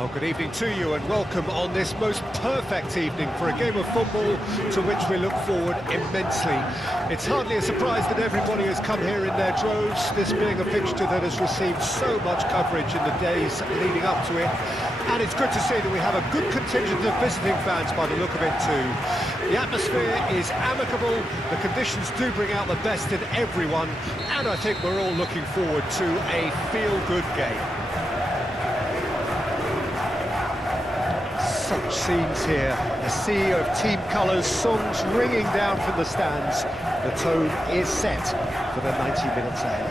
Well, good evening to you and welcome on this most perfect evening for a game of football to which we look forward immensely. It's hardly a surprise that everybody has come here in their droves, this being a fixture that has received so much coverage in the days leading up to it. And it's good to see that we have a good contingent of visiting fans by the look of it too. The atmosphere is amicable, the conditions do bring out the best in everyone, and I think we're all looking forward to a feel-good game. Such scenes here, a sea of team colours, songs ringing down from the stands. The tone is set for the 90 minutes ahead.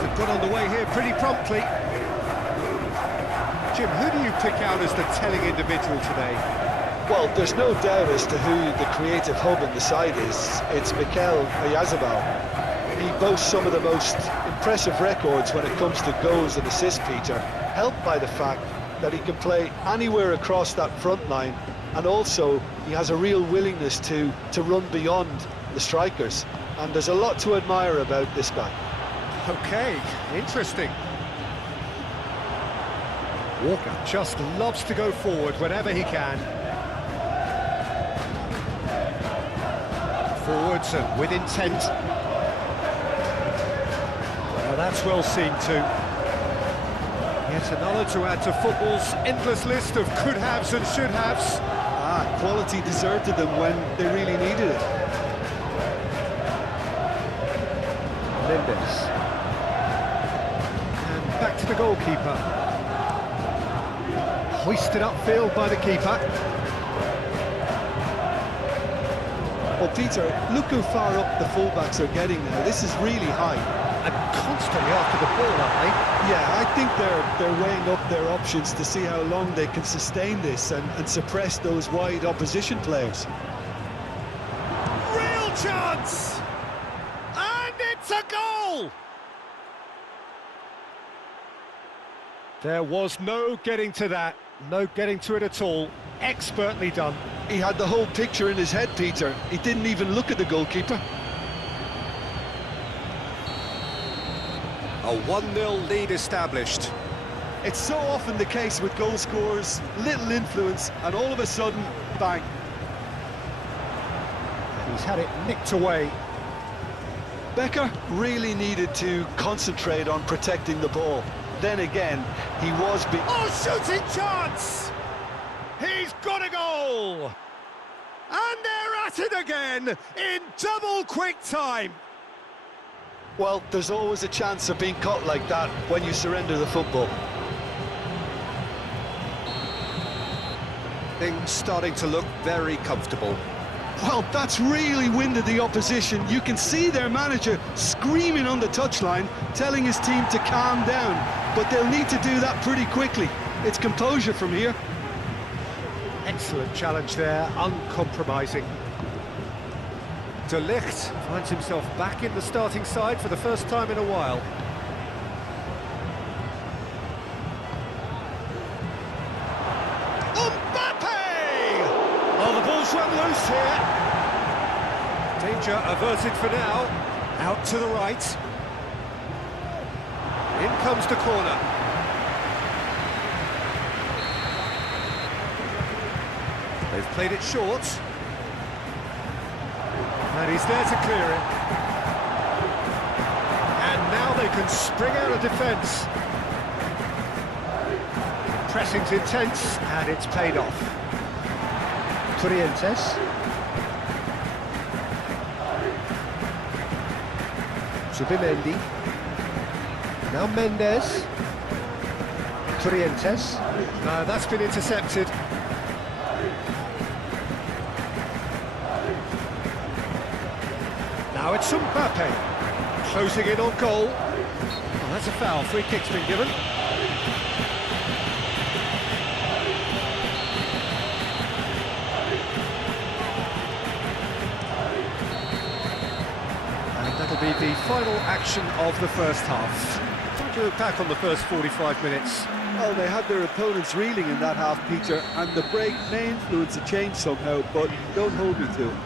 They've got underway here pretty promptly. Jim, who do you pick out as the telling individual today? Well, there's no doubt as to who the creative hub in the side is. It's Mikel Oyarzabal. He boasts some of the most impressive records when it comes to goals and assists, Peter, helped by the fact that he can play anywhere across that front line, and also he has a real willingness to run beyond the strikers, and there's a lot to admire about this guy. Okay, interesting. Walker just loves to go forward whenever he can. Forwards and with intent. Well, that's well seen too. Yet another to add to football's endless list of could-haves and should-haves. Quality deserted them when they really needed it. Mendes. And back to the goalkeeper. Hoisted upfield by the keeper. Well, Peter, look how far up the fullbacks are getting now. This is really high. And constantly after the ball, aren't they? Yeah, I think they're weighing up their options to see how long they can sustain this and suppress those wide opposition players. Real chance! And it's a goal! There was no getting to that, no getting to it at all. Expertly done. He had the whole picture in his head, Peter. He didn't even look at the goalkeeper. A 1-0 lead established. It's so often the case with goal scorers, little influence, and all of a sudden, bang. He's had it nicked away. Becker really needed to concentrate on protecting the ball. Then again, he was... Oh, shooting chance! He's got a goal! And they're at it again in double quick time. Well, there's always a chance of being caught like that when you surrender the football. Things starting to look very comfortable. Well, that's really winded the opposition. You can see their manager screaming on the touchline, telling his team to calm down. But they'll need to do that pretty quickly. It's composure from here. Excellent challenge there, uncompromising. De Ligt finds himself back in the starting side for the first time in a while. Mbappe! Oh, the ball's run loose here. Danger averted for now. Out to the right. In comes the corner. They've played it short. And he's there to clear it. And now they can spring out of defence. Pressing's intense, and it's paid off. Trientes. Zubimendi. Now Mendes. Trientes. No, that's been intercepted. Now it's Mbappe, closing in on goal. Well, that's a foul, free kick's been given. And that'll be the final action of the first half. Time to look back on the first 45 minutes. Well, they had their opponents reeling in that half, Peter, and the break may influence a change somehow, but don't hold me to it.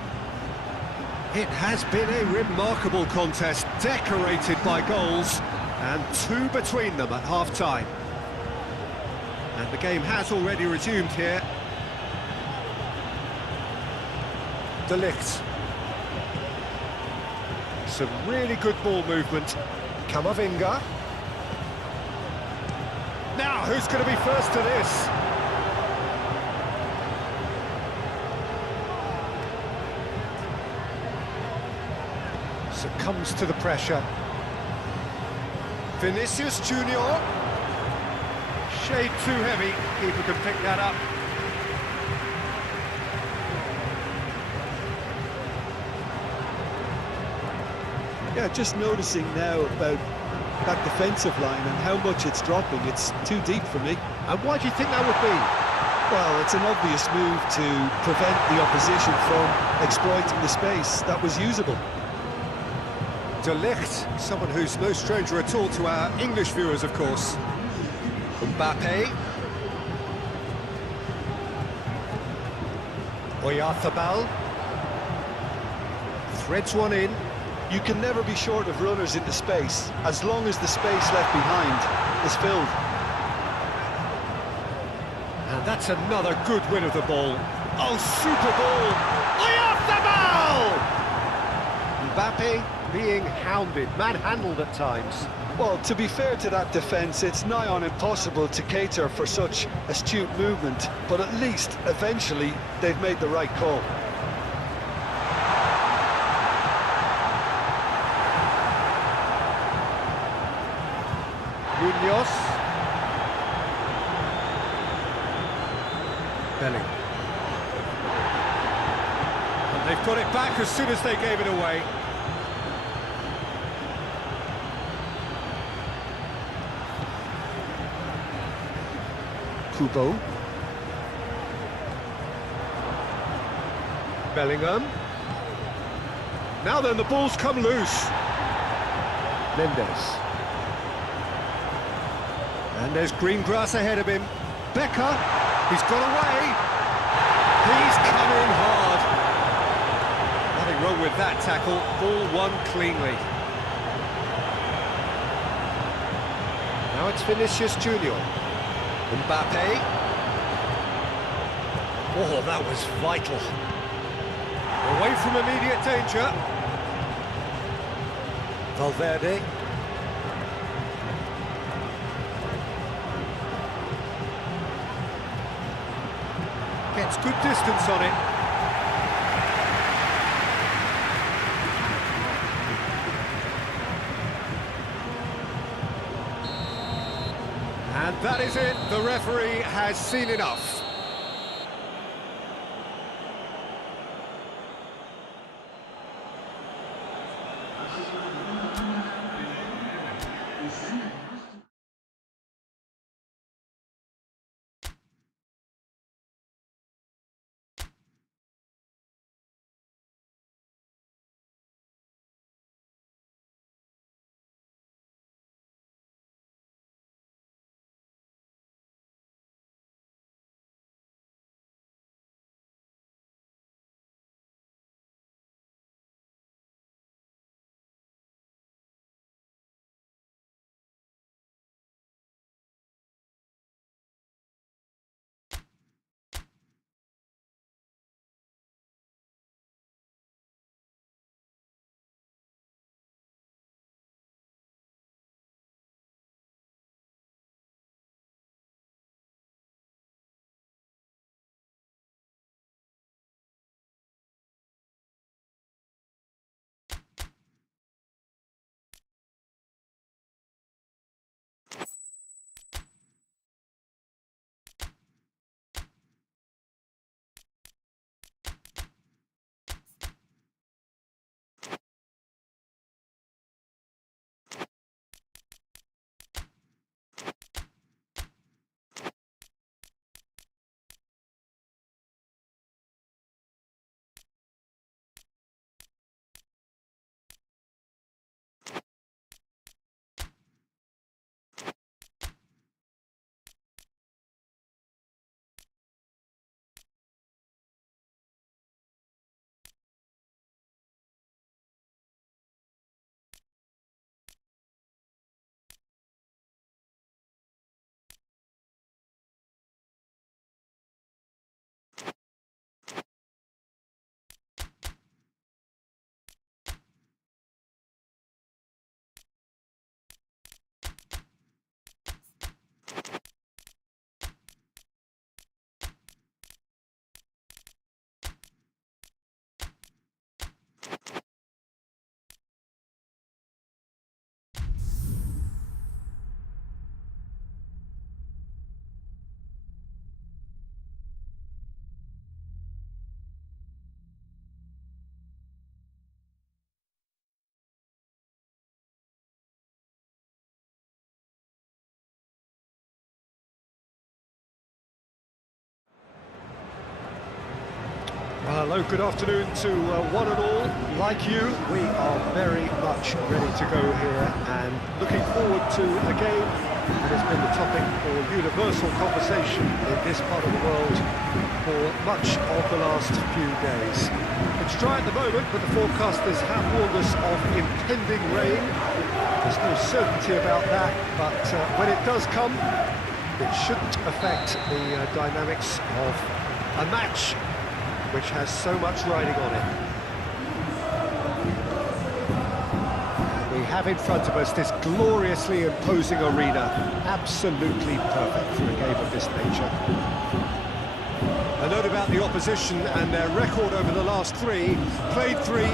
It has been a remarkable contest, decorated by goals. And two between them at half-time. And the game has already resumed here. De Ligt. Some really good ball movement. Camavinga. Now, who's going to be first to this? Succumbs to the pressure. Vinicius Junior. Shade too heavy. Keeper can pick that up. Yeah, just noticing now about that defensive line and how much it's dropping. It's too deep for me. And why do you think that would be? Well, it's an obvious move to prevent the opposition from exploiting the space that was usable. De Ligt, someone who's no stranger at all to our English viewers, of course. Mbappe. Oyarzabal. Threads one in. You can never be short of runners into space, as long as the space left behind is filled. And that's another good win of the ball. Oh, super ball! Oyarzabal! Mbappe being hounded, manhandled at times. Well, to be fair to that defence, it's nigh on impossible to cater for such astute movement, but at least, eventually, they've made the right call. Munoz. Belling. And they've got it back as soon as they gave it away. Kubo. Bellingham. Now then, the ball's come loose. Mendes. And there's green grass ahead of him. Becker, he's got away. He's come in hard. Nothing wrong with that tackle. Ball won cleanly. Now it's Vinicius Junior. Mbappe. Oh, that was vital. Away from immediate danger. Valverde. Gets good distance on it. And that is it. The referee has seen enough. Well, hello, good afternoon to one and all. Like you, we are very much ready to go here and looking forward to a game that has been the topic for universal conversation in this part of the world for much of the last few days. It's dry at the moment, but the forecasters have warned us of impending rain. There's no certainty about that, but when it does come, it shouldn't affect the dynamics of a match which has so much riding on it. We have in front of us this gloriously imposing arena, absolutely perfect for a game of this nature. A note about the opposition and their record over the last three: played 3,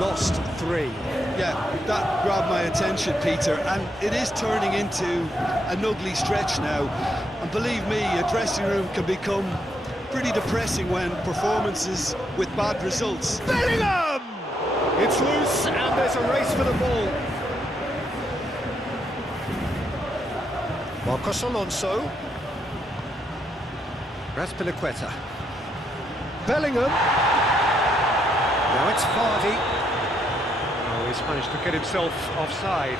lost 3. Yeah, that grabbed my attention, Peter, and it is turning into an ugly stretch now. And believe me, a dressing room can become pretty depressing when performances with bad results. Bellingham! It's loose and there's a race for the ball. Marcos Alonso. Raspilicueta. Bellingham. Now it's Vardy. Oh, he's managed to get himself offside.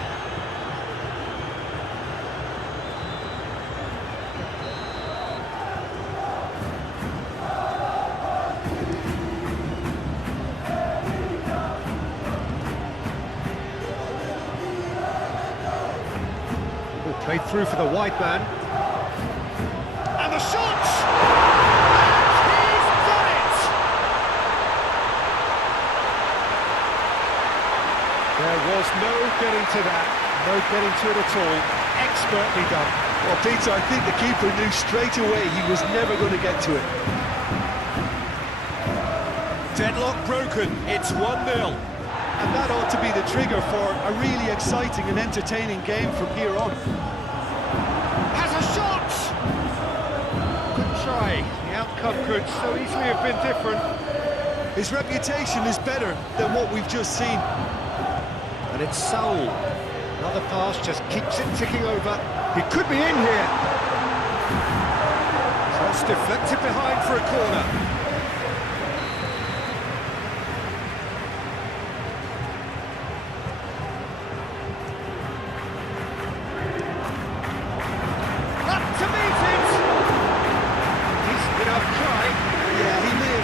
Played through for the wide man. And the shot! And he's done it! There was no getting to that. No getting to it at all. Expertly done. Well, Peter, I think the keeper knew straight away he was never going to get to it. Deadlock broken. It's 1-0. And that ought to be the trigger for a really exciting and entertaining game from here on. Has a shot! Good try. The outcome could so easily have been different. His reputation is better than what we've just seen. And it's Saul. Another pass just keeps it ticking over. He could be in here. So it's deflected behind for a corner.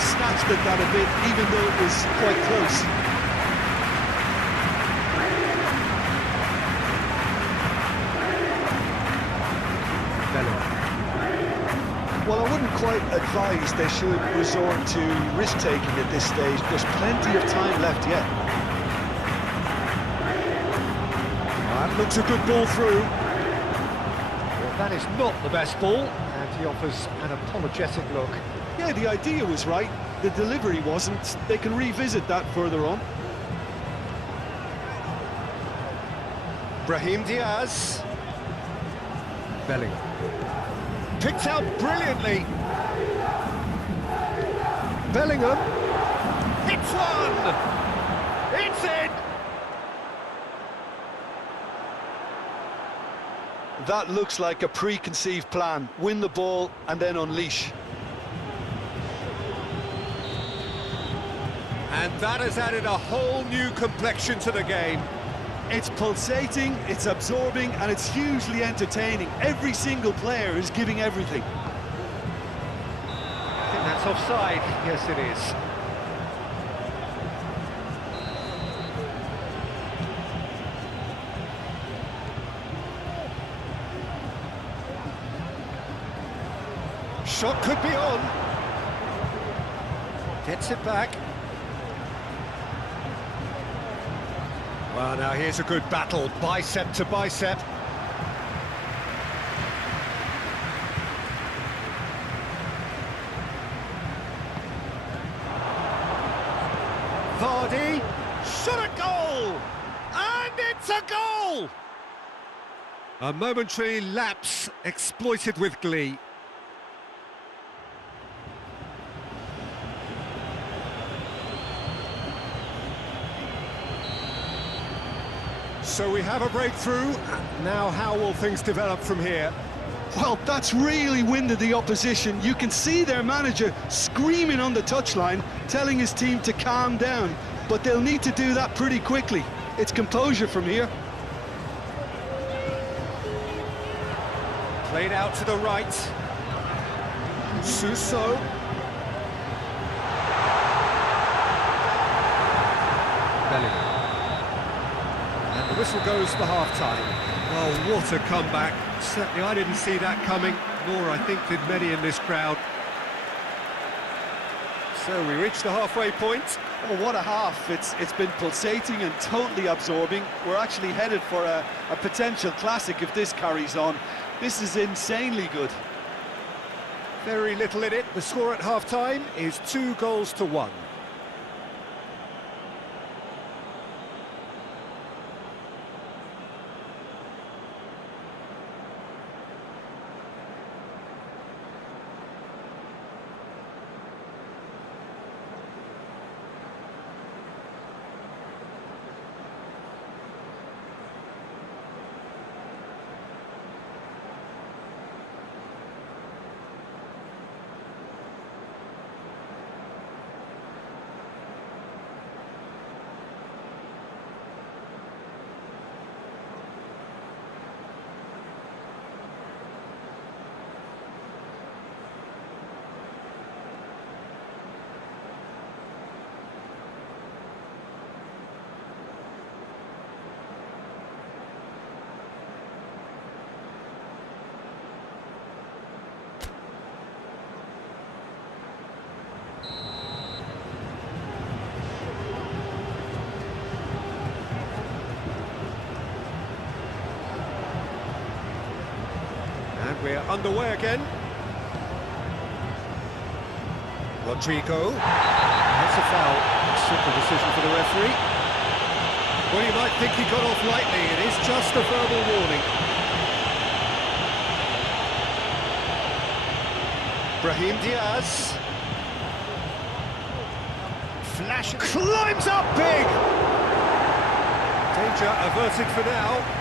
Snatched at that a bit, even though it was quite close. Well, I wouldn't quite advise they should resort to risk-taking at this stage. There's plenty of time left yet. That looks a good ball through. Well, that is not the best ball, and he offers an apologetic look. Yeah, the idea was right, the delivery wasn't. They can revisit that further on. Brahim Diaz. Bellingham. Picked out brilliantly. Bellingham. Hits one! It's in! That looks like a preconceived plan. Win the ball and then unleash. And that has added a whole new complexion to the game. It's pulsating, it's absorbing, and it's hugely entertaining. Every single player is giving everything. I think that's offside. Yes, it is. Shot could be on. Gets it back. Well, now here's a good battle, bicep to bicep. Vardy, shot a goal! And it's a goal! A momentary lapse exploited with glee. So we have a breakthrough. Now how will things develop from here? Well, that's really winded the opposition. You can see their manager screaming on the touchline, telling his team to calm down, but they'll need to do that pretty quickly. It's composure from here. Played out to the right. Suso. Bellingham. And the whistle goes for half-time. Well, what a comeback. Certainly I didn't see that coming, nor I think did many in this crowd. So we reached the halfway point. Oh, what a half. It's been pulsating and totally absorbing. We're actually headed for a potential classic if this carries on. This is insanely good. Very little in it. The score at half-time is 2-1. We're underway again. Rodrigo. That's a foul. Simple decision for the referee. Well, you might think he got off lightly. It is just a verbal warning. Brahim Diaz. Flash. Climbs up big! Danger averted for now.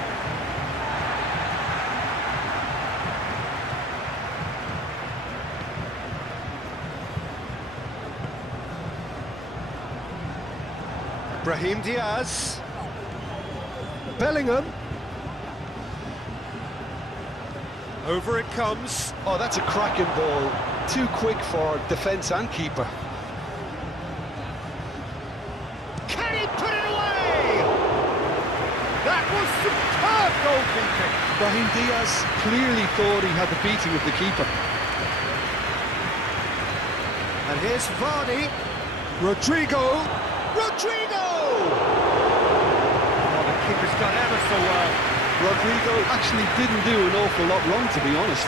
Brahim Diaz. Bellingham. Over it comes. Oh, that's a cracking ball. Too quick for defence and keeper. Can he put it away? That was superb goalkeeping. Brahim Diaz clearly thought he had the beating of the keeper. And here's Vardy. Rodrigo. Oh, the keeper's done ever so well. Rodrigo actually didn't do an awful lot wrong, to be honest.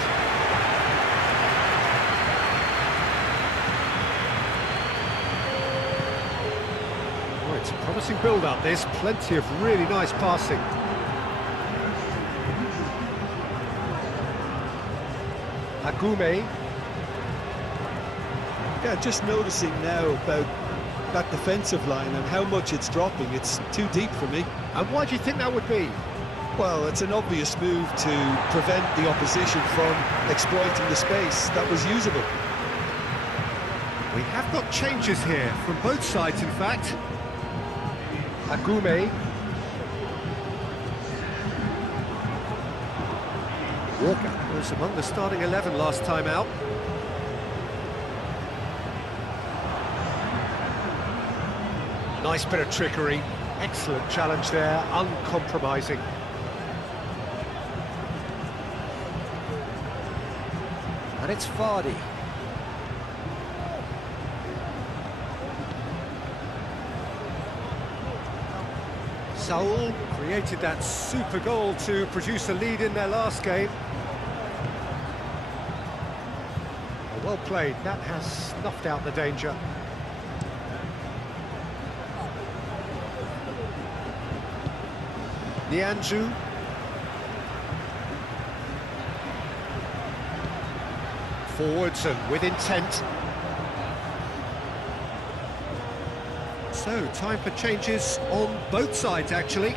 Oh, it's a promising build-up, this. Plenty of really nice passing. Agume. Yeah, just noticing now about that defensive line and how much it's dropping. It's too deep for me. And why do you think that would be? Well, it's an obvious move to prevent the opposition from exploiting the space that was usable. We have got changes here, from both sides in fact. Agume. Walker was among the starting 11 last time out. Nice bit of trickery. Excellent challenge there, uncompromising. And it's Vardy. Saul created that super goal to produce a lead in their last game. Well played, that has snuffed out the danger. Nianzou. Forwards and with intent. So, time for changes on both sides, actually.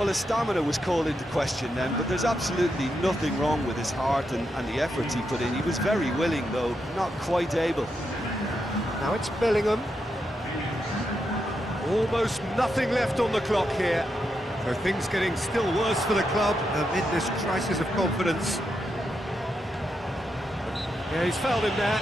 Well, his stamina was called into question then, but there's absolutely nothing wrong with his heart and the efforts he put in. He was very willing, though, not quite able. Now it's Bellingham. Almost nothing left on the clock here. So things getting still worse for the club amid this crisis of confidence. Yeah, he's fouled him there.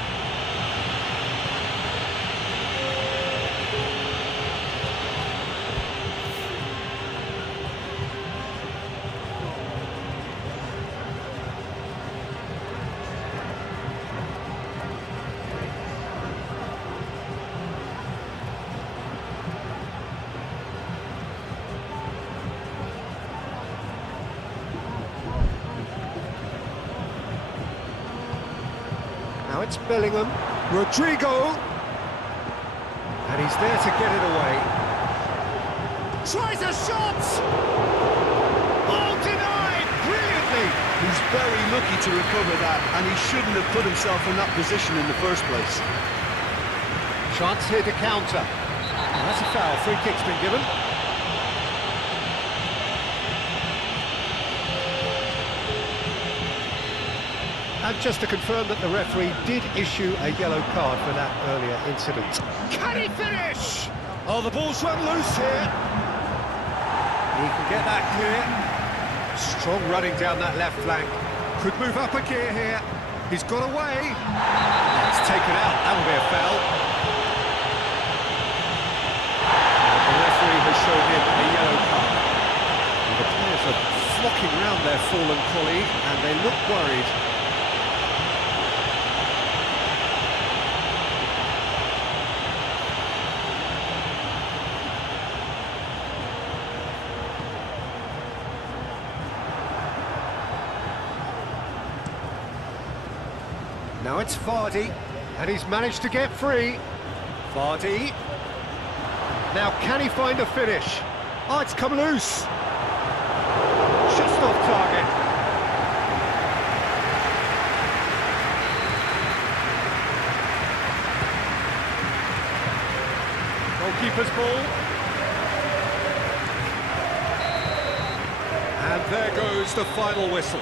Now it's Bellingham. Rodrigo. And he's there to get it away. Tries a shot! Oh, denied! Brilliantly! He's very lucky to recover that, and he shouldn't have put himself in that position in the first place. Chance here to counter. And that's a foul. Free kick's been given. And just to confirm that the referee did issue a yellow card for that earlier incident. Can he finish? Oh, the ball's run loose here. He can get that clear. Strong running down that left flank. Could move up a gear here. He's got away. It's taken out. That'll be a foul. The referee has shown him a yellow card. And the players are flocking round their fallen colleague, and they look worried. Now it's Vardy, and he's managed to get free. Vardy. Now can he find a finish? Oh, it's come loose. Just off target. Goalkeeper's ball. And there goes the final whistle.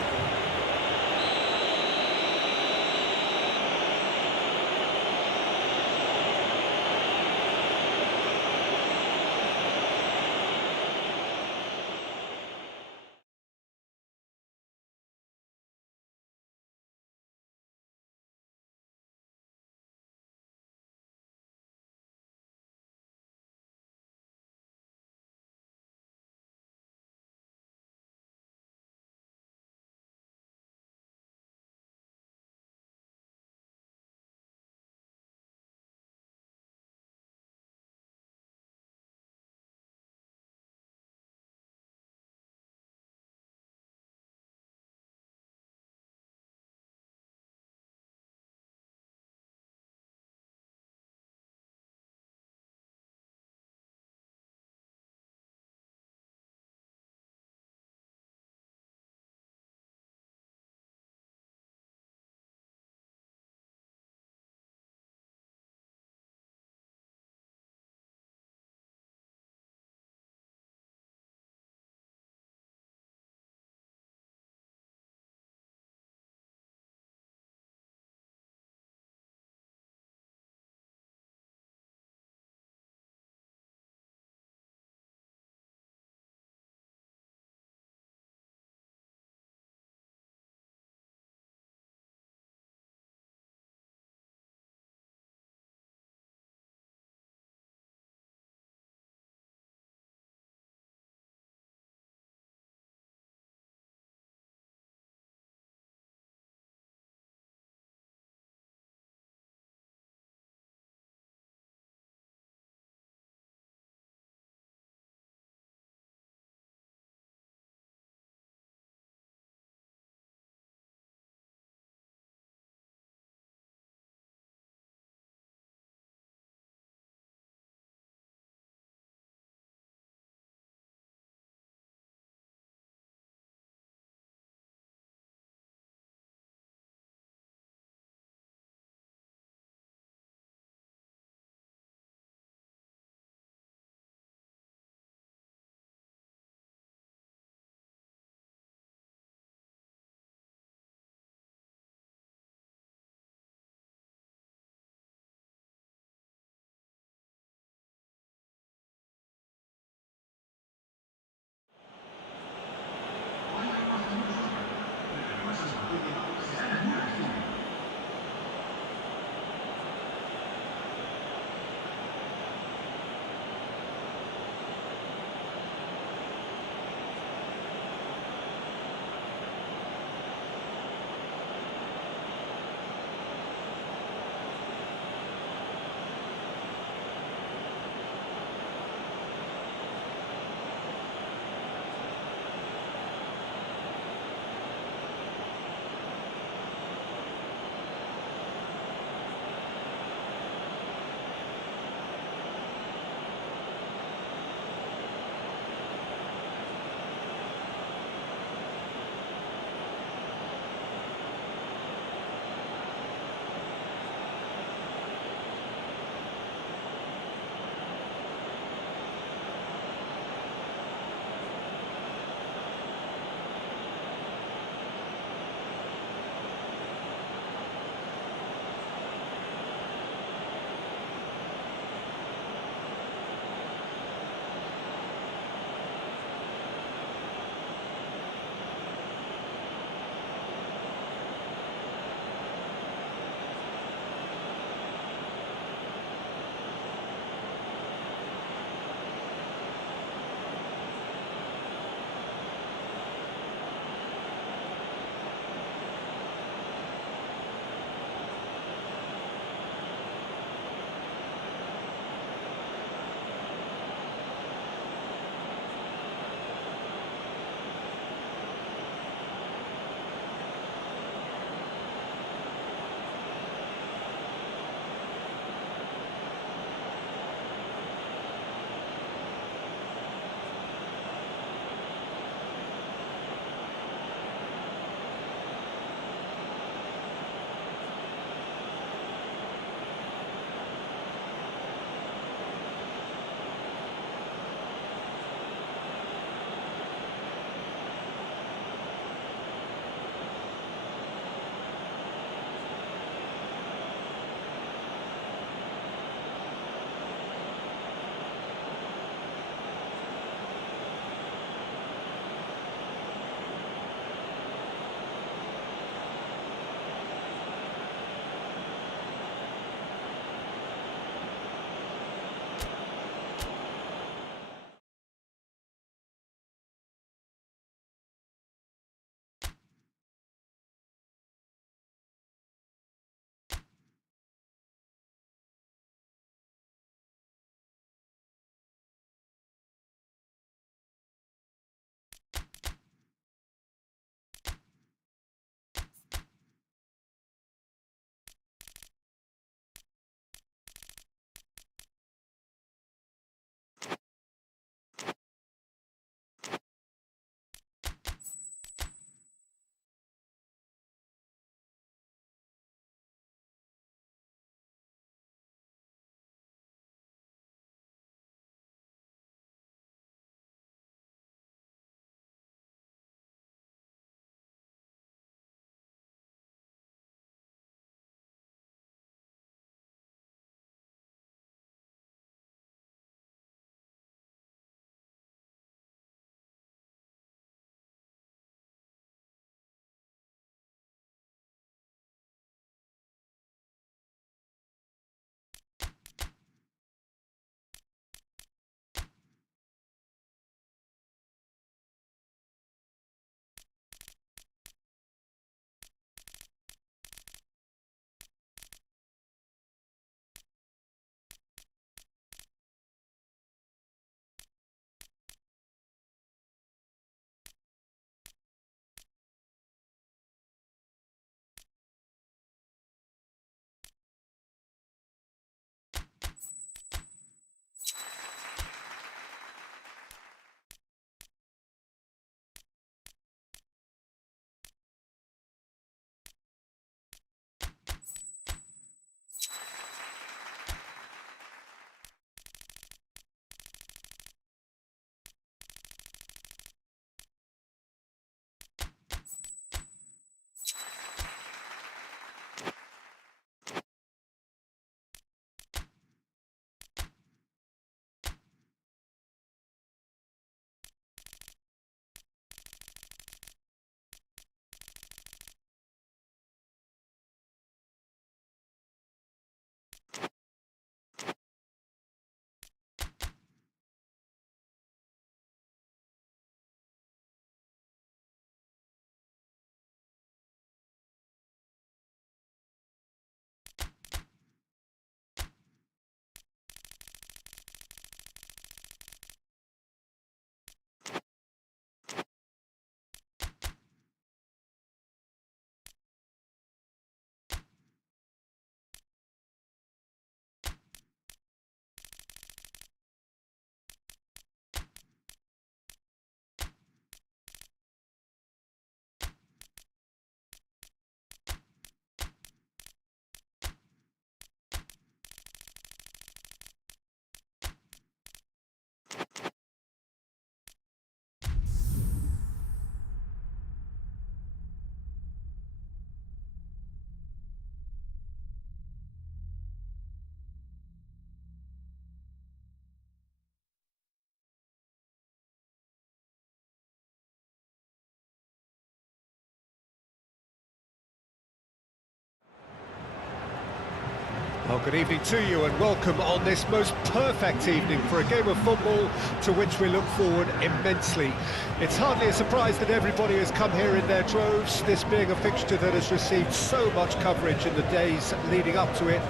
Well, good evening to you and welcome on this most perfect evening for a game of football to which we look forward immensely. It's hardly a surprise that everybody has come here in their droves, this being a fixture that has received so much coverage in the days leading up to it.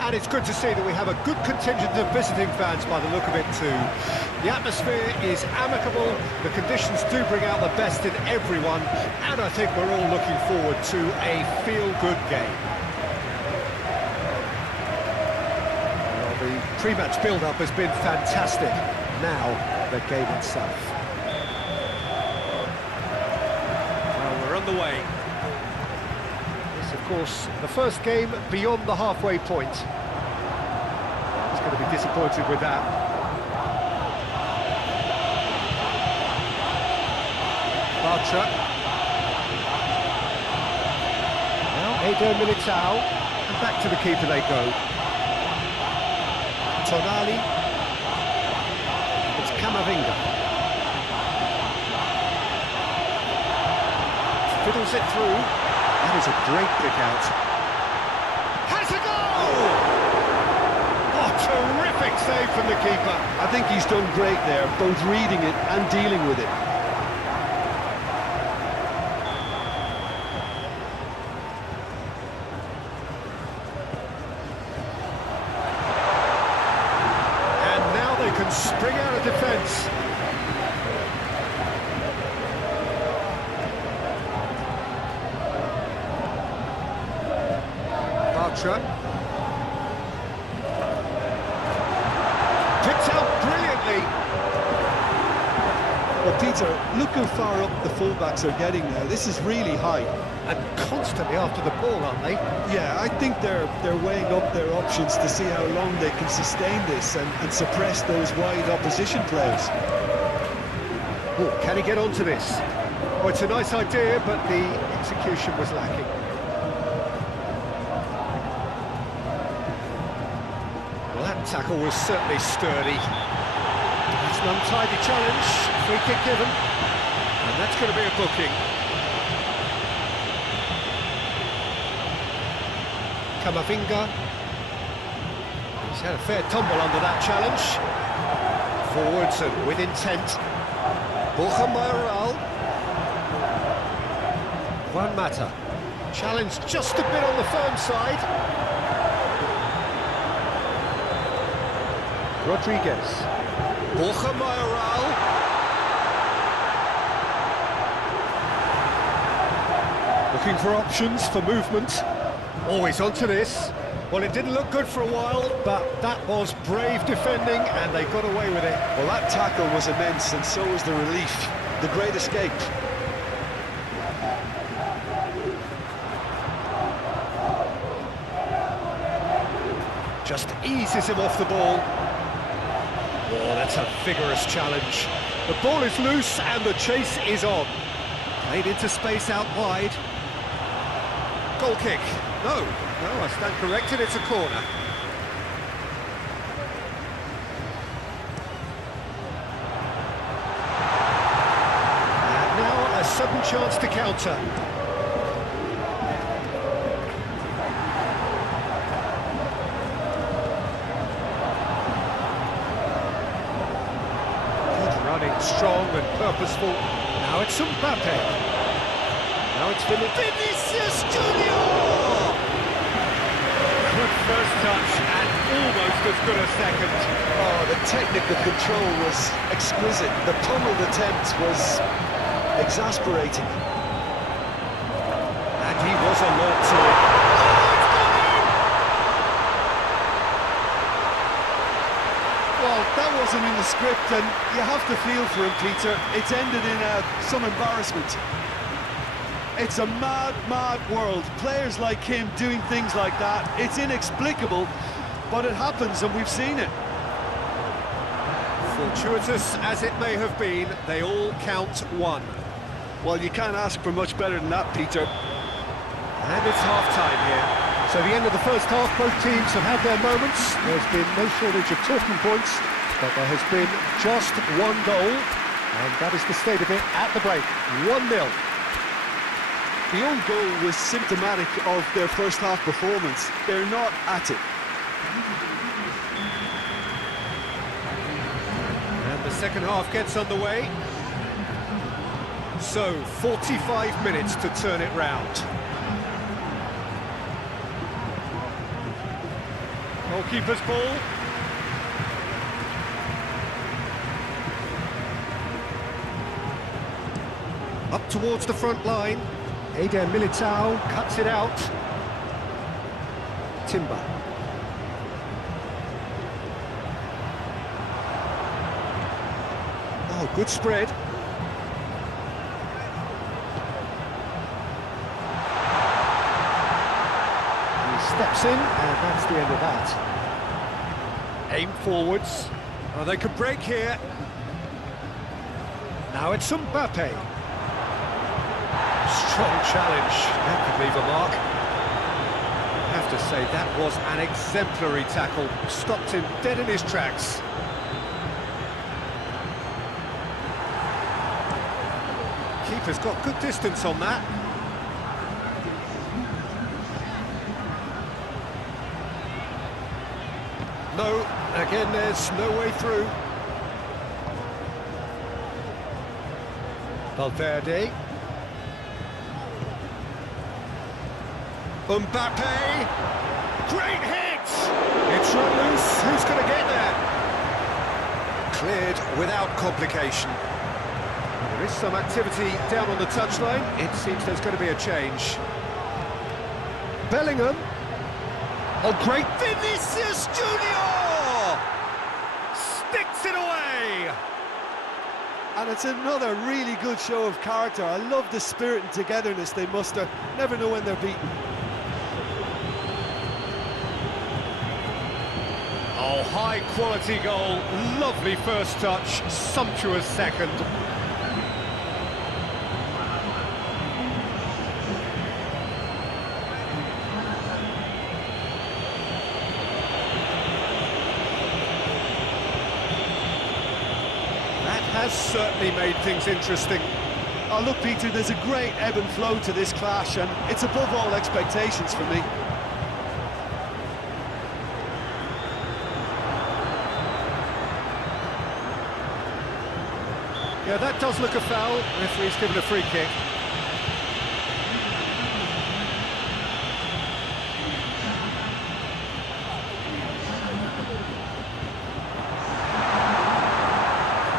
And it's good to see that we have a good contingent of visiting fans by the look of it too. The atmosphere is amicable, the conditions do bring out the best in everyone, and I think we're all looking forward to a feel-good game. The pre-match build-up has been fantastic. Now, the game itself. Well, we're underway. This, of course, the first game beyond the halfway point. He's going to be disappointed with that. Bartra. Now, Eder Militao. And back to the keeper they go. Tonali, it's Camavinga. Fiddles it through. That is a great pick out. Has a goal! Oh, terrific save from the keeper. I think he's done great there, both reading it and dealing with it. Spring out of defence. Bartra. Picked out brilliantly. Well, Peter, look how far up the fullbacks are getting now. This is really high. And constantly after the ball, aren't they? Yeah, I think they're weighing up their options to see how long they can sustain this and suppress those wide opposition players. Oh, can he get onto this? Oh, it's a nice idea, but the execution was lacking. Well, that tackle was certainly sturdy. It's an untidy challenge, free kick given, and that's going to be a booking. Camavinga. He's had a fair tumble under that challenge. Forwards and with intent. Borja Mayoral. Juan Mata. Challenge just a bit on the firm side. Rodriguez. Borja Mayoral. Looking for options for movement. Always onto this. Well, it didn't look good for a while, but that was brave defending, and they got away with it. Well, that tackle was immense, and so was the relief. The great escape. Just eases him off the ball. Oh, that's a vigorous challenge. The ball is loose, and the chase is on. Played into space out wide. Goal kick. No, I stand corrected, it's a corner. And now a sudden chance to counter. Good running, strong and purposeful. Now it's Mbappe. Now it's Vinicius Junior! Good first touch and almost as good a second. Oh, the technical control was exquisite. The pummeled attempt was exasperating. And he was alert to it. Oh, it's gone in! Well, that wasn't in the script, and you have to feel for him, Peter. It's ended in some embarrassment. It's a mad, mad world. Players like him doing things like that, it's inexplicable, but it happens and we've seen it. Fortuitous as it may have been, they all count one. Well, you can't ask for much better than that, Peter. And it's half-time here. So the end of the first half, both teams have had their moments. There's been no shortage of talking points, but there has been just one goal, and that is the state of it at the break. 1-0. The own goal was symptomatic of their first half performance. They're not at it. And the second half gets underway. So, 45 minutes to turn it round. Goalkeeper's ball. Up towards the front line. Eder Militao cuts it out. Timber. Oh, good spread. He steps in, and that's the end of that. Aim forwards. Oh, they could break here. Now it's Mbappe. Strong challenge. That could leave a mark. I have to say, that was an exemplary tackle. Stopped him dead in his tracks. Keeper's got good distance on that. No, again, there's no way through. Valverde. Mbappe! Great hit! It's run loose, who's going to get there? Cleared without complication. There is some activity down on the touchline. It seems there's going to be a change. Bellingham. Oh, great! Vinicius Junior! Sticks it away! And it's another really good show of character. I love the spirit and togetherness they muster. Never know when they're beaten. Oh, high-quality goal. Lovely first touch. Sumptuous second. That has certainly made things interesting. Oh, look, Peter, there's a great ebb and flow to this clash, and it's above all expectations for me. Yeah, that does look a foul. Referee's given a free kick.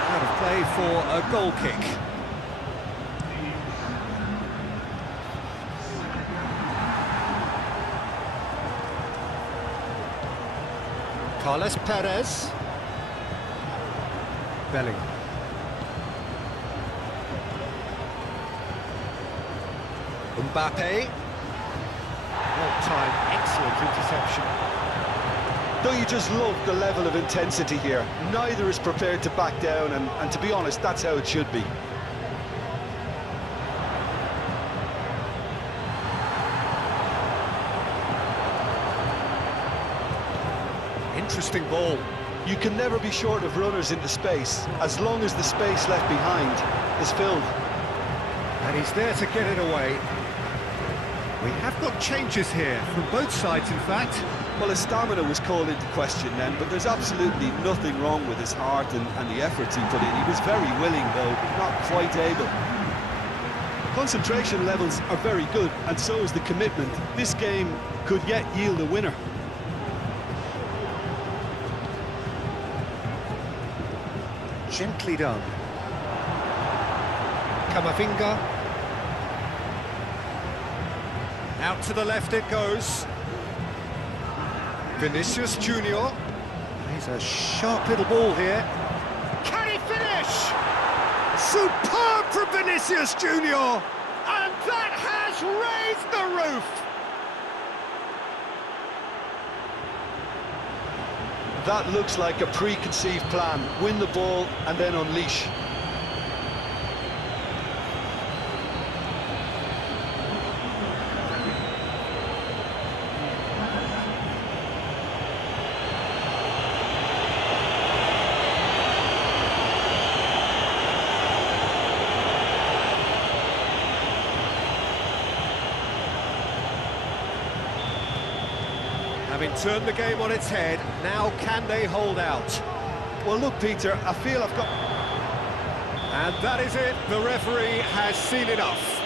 Out of play for a goal kick. Carlos Perez. Bellingham. Mbappe. Well-timed, excellent interception. Don't you just love the level of intensity here? Neither is prepared to back down, and to be honest, that's how it should be. Interesting ball. You can never be short of runners into space, as long as the space left behind is filled. And he's there to get it away. We have got changes here, from both sides in fact. Well, his stamina was called into question then, but there's absolutely nothing wrong with his heart and the efforts he put in. He was very willing, though, not quite able. Concentration levels are very good, and so is the commitment. This game could yet yield a winner. Gently done. Camavinga. Out to the left it goes. Vinicius Junior. He's a sharp little ball here. Can he finish? Superb from Vinicius Junior. And that has raised the roof. That looks like a preconceived plan. Win the ball and then unleash. Having turned the game on its head, now can they hold out? Well, look, Peter, I feel I've got... And that is it, the referee has seen enough.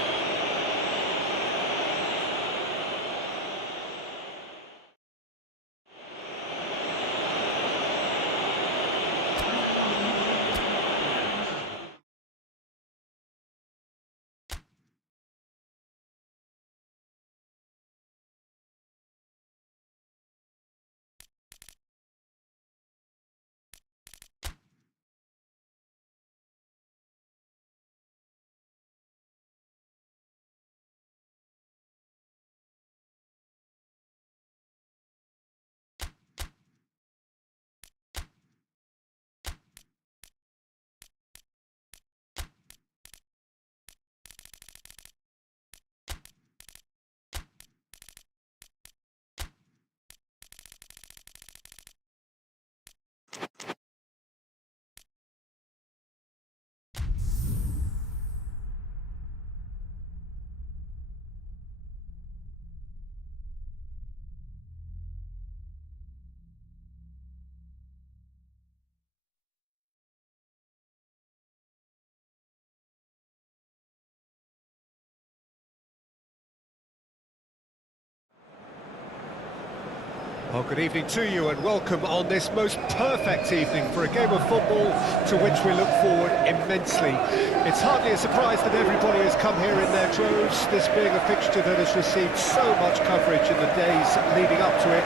Well, good evening to you and welcome on this most perfect evening for a game of football to which we look forward immensely. It's hardly a surprise that everybody has come here in their droves, this being a fixture that has received so much coverage in the days leading up to it.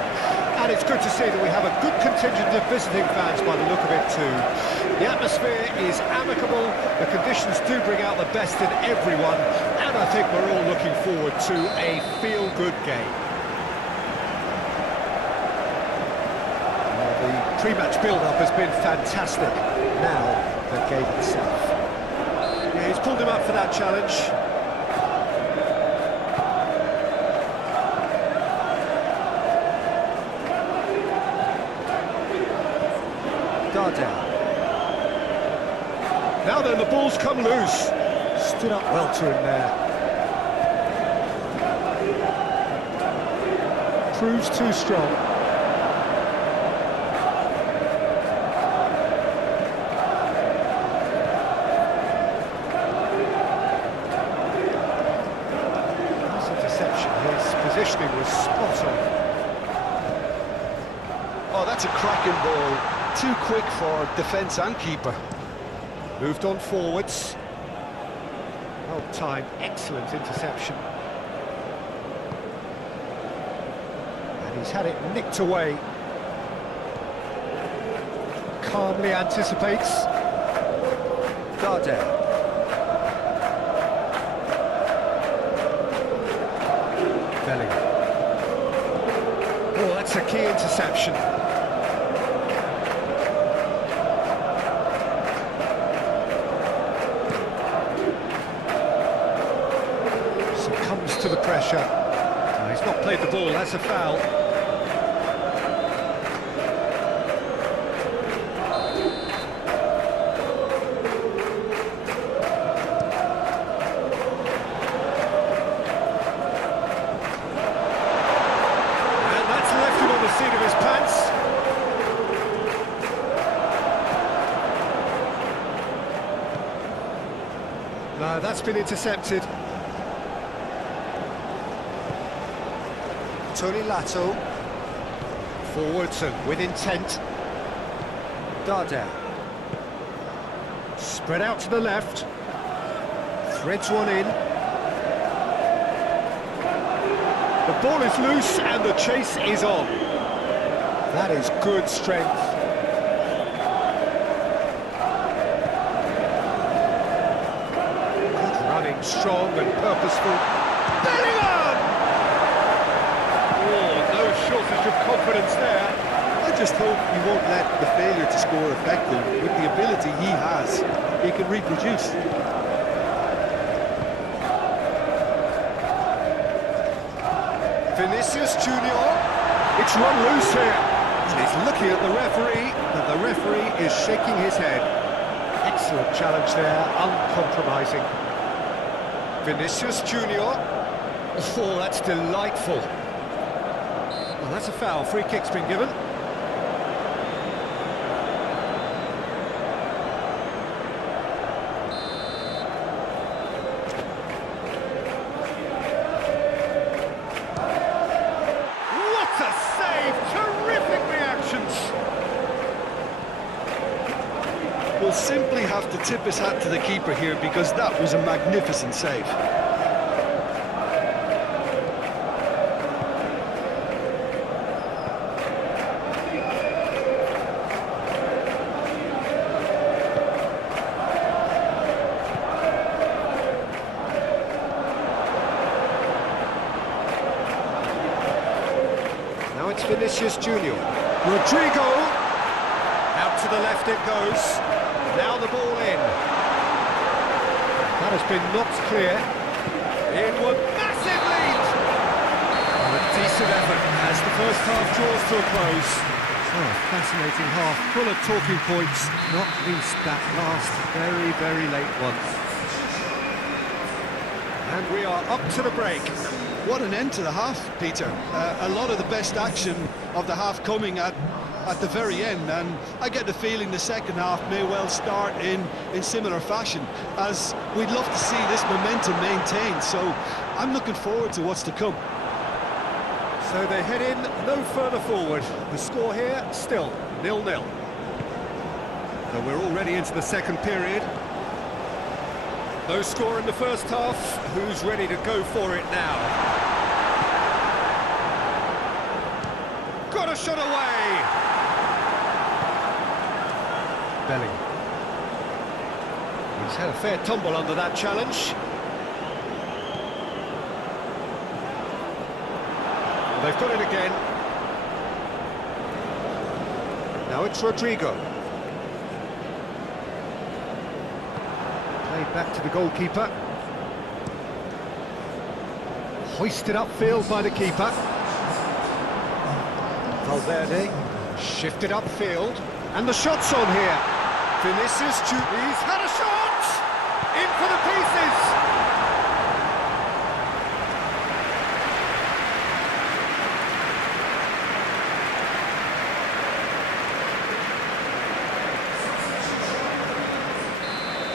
And it's good to see that we have a good contingent of visiting fans by the look of it too. The atmosphere is amicable, the conditions do bring out the best in everyone, and I think we're all looking forward to a feel-good game. Pre-match build-up has been fantastic. Now, the game itself. Yeah, he's pulled him up for that challenge. Gardell. Now then, the ball's come loose. Stood up well to him there. Proves too strong. Positioning was spot on. Oh, that's a cracking ball. Too quick for defence and keeper. Moved on forwards. Well timed, excellent interception. And he's had it nicked away. Calmly anticipates. Gardell. Oh, that's a key interception. Succumbs to the pressure. No, he's not played the ball, that's a foul. Seat of his pants. No, that's been intercepted. Tony Lato. Forwards and with intent. Dardel. Spread out to the left. Threads one in. The ball is loose and the chase is on. That is good strength. Good running, strong and purposeful. Bellingham! Oh, no shortage of confidence there. I just hope he won't let the failure to score affect him. With the ability he has, he can reproduce. Vinicius Junior. It's run loose here. And he's looking at the referee, and the referee is shaking his head. Excellent challenge there, uncompromising. Vinicius Junior. Oh, that's delightful. Well, that's a foul. Free kick's been given. What a save! Terrific reactions! We'll simply have to tip his hat to the keeper here because that was a magnificent save. Now it's Vinicius Junior. Rodrigo! Out to the left it goes. Now the ball in. That has been knocked clear. Inward, massive lead! And a decent effort as the first half draws to a close. So a fascinating half, full of talking points, not least that last very, very late one. And we are up to the break. What an end to the half, Peter. A lot of the best action of the half coming at the very end, and I get the feeling the second half may well start in similar fashion, as we'd love to see this momentum maintained, so I'm looking forward to what's to come. So they head in no further forward. The score here, still 0-0. So we're already into the second period. No score in the first half. Who's ready to go for it now? Got a shot away! Belling. He's had a fair tumble under that challenge. They've got it again. Now it's Rodrigo. Played back to the goalkeeper. Hoisted upfield by the keeper. Valverde shifted upfield. And the shot's on here. Vinicius Junior. He's had a shot! In for the pieces!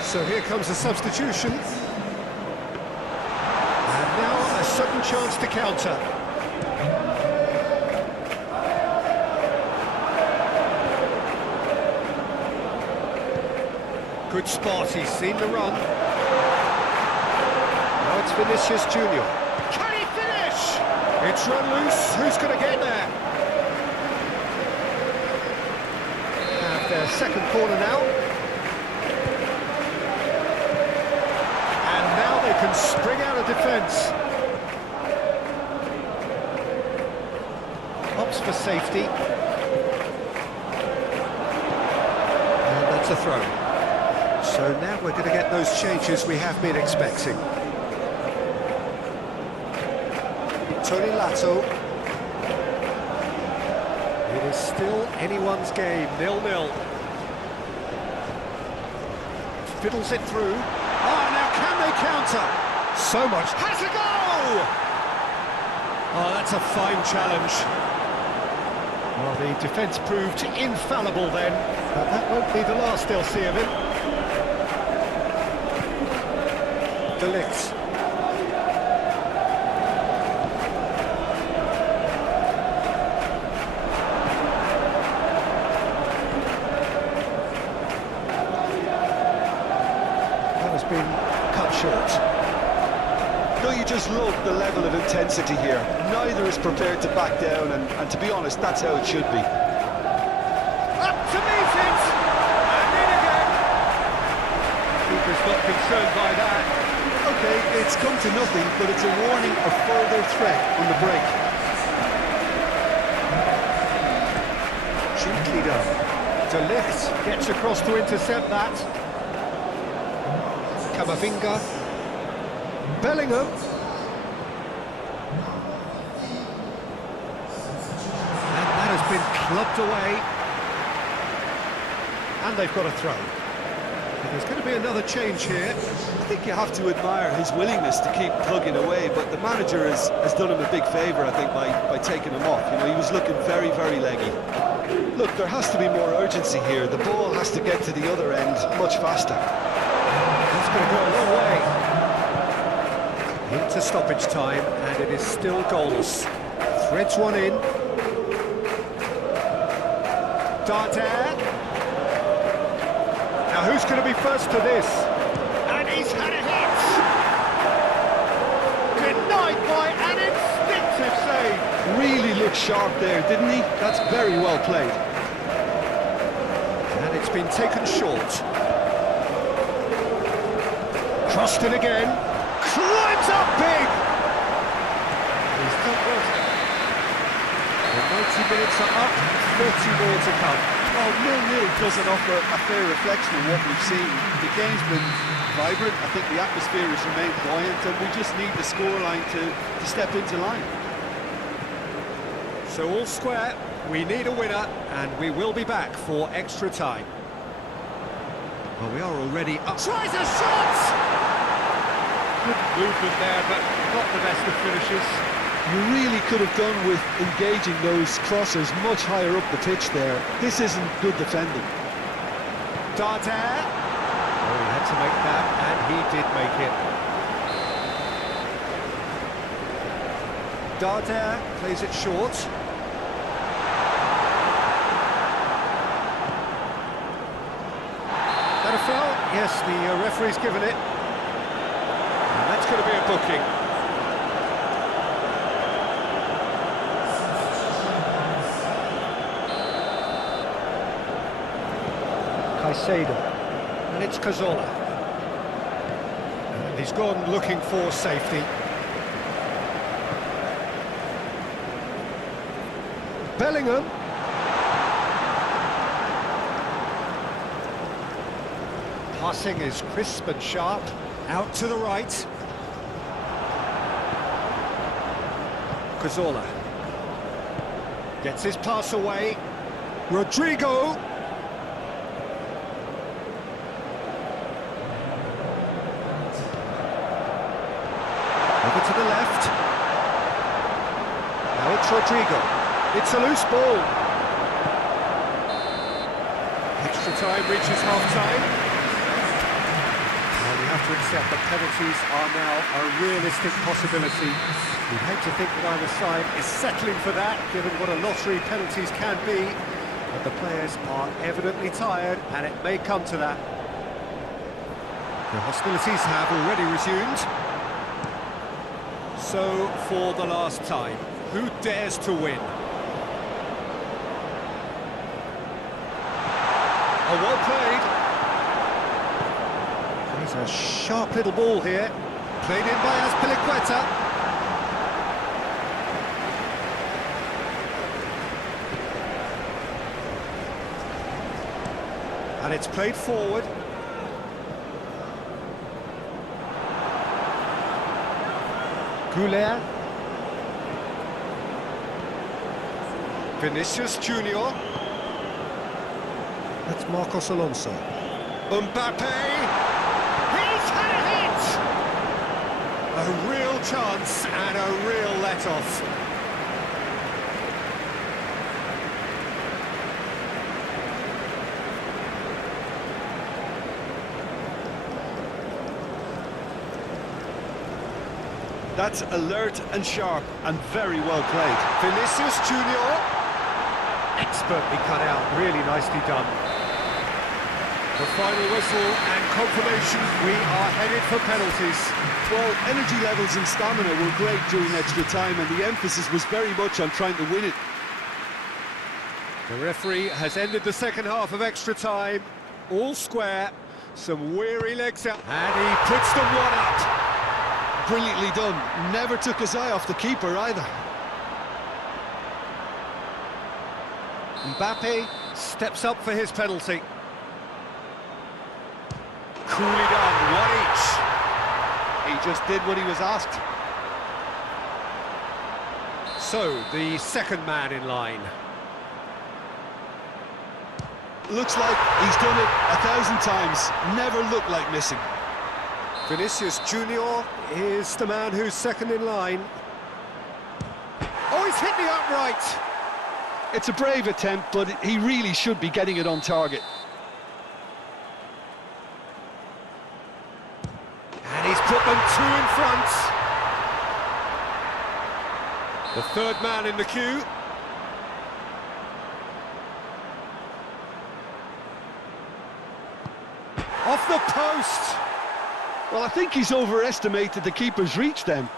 So here comes a substitution. And now a sudden chance to counter. Good spot, he's seen the run. Now it's Vinicius Junior. Can he finish? It's run loose, who's going to get there? Have their second corner now. And now they can spring out of defence. Opts for safety. And that's a throw. So now we're going to get those changes we have been expecting. Tony Lato. It is still anyone's game, 0-0. Fiddles it through. Oh, now can they counter? So much. Has a go! Oh, that's a fine challenge. Well, the defence proved infallible then, but that won't be the last they'll see of him. De Ligt. That has been cut short. No, you just love the level of intensity here. Neither is prepared to back down, and to be honest, that's how it should be. Up to meet it! And in again! Keeper's not concerned by that. Okay, it's come to nothing, but it's a warning of further threat on the break. Cheaply done. De Ligt gets across to intercept that. Camavinga. Bellingham. And that has been clubbed away. And they've got a throw. There's going to be another change here. I think you have to admire his willingness to keep plugging away, but the manager has done him a big favour, I think, by taking him off. You know, he was looking very, very leggy. Look, there has to be more urgency here. The ball has to get to the other end much faster. That's going to go a long way. Into stoppage time, and it is still goalless. Threads one in. Darder. Now who's going to be first to this? And he's had a hit! Denied by an instinctive save! Really looked sharp there, didn't he? That's very well played. And it's been taken short. Crossed in again. Climbs up big! He's done well. The 90 minutes are up, 30 more to come. Well, 0-0 doesn't offer a fair reflection of what we've seen. The game's been vibrant. I think the atmosphere has remained buoyant, and we just need the scoreline to step into line. So all square, we need a winner, and we will be back for extra time. Well, we are already up. Tries a shot! Good movement there, but not the best of finishes. You really could have done with engaging those crossers much higher up the pitch there. This isn't good defending. Darder. Oh, he had to make that, and he did make it. Darder plays it short. That a foul? Yes, the referee's given it. And that's going to be a booking. Caicedo, and it's Cazorla. And he's gone looking for safety. Bellingham. Passing is crisp and sharp, out to the right. Cazorla gets his pass away. Rodrigo. Over to the left. Now it's Rodrigo. It's a loose ball. Extra time reaches half-time. Well, we have to accept that penalties are now a realistic possibility. We hate to think that either side is settling for that, given what a lottery penalties can be. But the players are evidently tired, and it may come to that. The hostilities have already resumed. So, for the last time, who dares to win? Oh, well played. There's a sharp little ball here. Played in by Azpilicueta. And it's played forward. Goulet. Vinicius Junior. That's Marcos Alonso. Mbappe. He's had a hit! A real chance and a real let-off. That's alert and sharp and very well played. Vinicius Junior. Expertly cut out, really nicely done. The final whistle and confirmation, we are headed for penalties. Well, energy levels and stamina were great during extra time, and the emphasis was very much on trying to win it. The referee has ended the second half of extra time. All square, some weary legs out, and he puts them one up. Brilliantly done. Never took his eye off the keeper either. Mbappe steps up for his penalty. Coolly done, one each. He just did what he was asked. So, the second man in line. Looks like he's done it 1,000 times. Never looked like missing. Vinicius Junior is the man who's second in line. Oh, he's hit the upright! It's a brave attempt, but he really should be getting it on target. And he's put them two in front. The third man in the queue. Off the post! Well, I think he's overestimated the keeper's reach then.